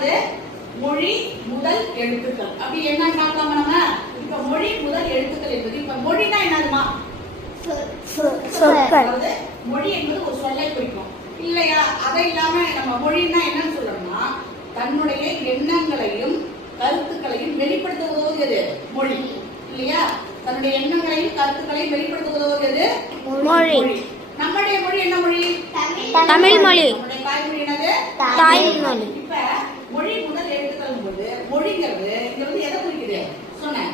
என்னது மொழி முதல் எழுத்துக்கள். அப்படி என்ன பார்க்கலாமா நம்ம? இப்ப மொழி முதல் எழுத்துக்கள் என்பது இப்ப மொழினா என்னதுமா? அதாவது மொழி என்பது ஒரு சொல்லை குறிக்கும் இல்லையா? அதை இல்லாம நம்ம மொழின்னா என்னன்னு சொல்றோம்னா தன்னுடைய எண்ணங்களையும் கருத்துக்களையும் வெளிப்படுத்த உதவுகிறது மொழி இல்லையா? தன்னுடைய எண்ணங்களையும் கருத்துக்களையும் வெளிப்படுத்த உதவுகிறது மொழி. நம்முடைய மொழி என்ன மொழி? தமிழ் மொழி. நம்முடைய தாய்மொழி என்னது? தாய்மொழி. இப்ப மொழி முதல் எழுத்துக்கள் போது மொழிங்கிறது இங்க வந்து எதை குறிக்குது சொன்னேன்?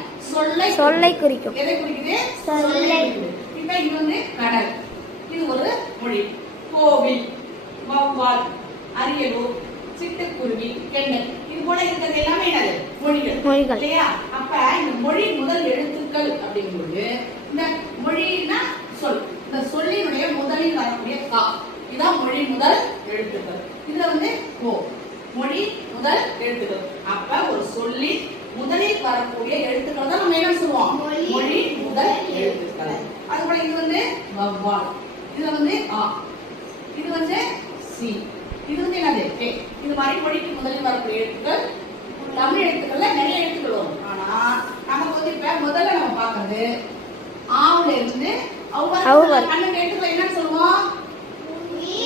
சொல்லை குறிக்கும். எதை குறிக்குது? சொல்லை. இப்ப இங்க வந்து கடல், இது ஒரு மொழி. கோவில், வௌவால், அரியலூர், சிட்டுக்குருவி, கெண்டை, இது போல இருக்கிறது எல்லாமே என்னது மொழிகள் இல்லையா? அப்ப இந்த மொழி முதல் எழுத்துக்கள் அப்படிங்கும்போது இந்த மொழினா சொல், இந்த சொல்லினுடைய முதலில் வரக்கூடிய கா, இதான் மொழி முதல் எழுத்துக்கள். இதுல வந்து ஓ, மொழி முதல் எழுத்துக்கள். அப்ப ஒரு சொல்லி முதலில் வரக்கூடிய எழுத்துக்கள் தான் நம்ம என்ன சொல்லுவோம்? மொழி முதல் எழுத்துக்கள். அதுபோல இது வந்து வௌவால், இது வந்து ஆ, இது வந்து சி, இது வந்து என்னது ஏ. இது மாதிரி மொழிக்கு முதலில் வரக்கூடிய எழுத்துக்கள். தமிழ் எழுத்துக்கள்ல நிறைய எழுத்துக்கள் வரும். ஆனா நமக்கு வந்து இப்ப முதல்ல நம்ம பார்க்கறது ஆவுல இருந்து அவ்வளவு 12 எழுத்துக்கள் என்னன்னு சொல்லுவோம்?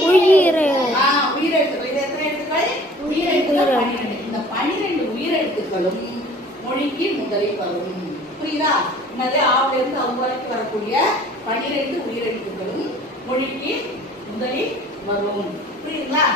உயிரெழுத்துக்கள். இது எத்தனை எழுத்துக்கள்? உயிரெழுத்துக்கள் 12. இந்த 12 உயிரெழுத்துக்களும் மொழிக்கு முதலில் வரும். புரியுதா? என்னது ஆவுல இருந்து அவ்வளவு வரைக்கும் வரக்கூடிய 12 உயிரெழுத்துக்களும் மொழிக்கு முதலில் வரும். புரியுதுங்களா?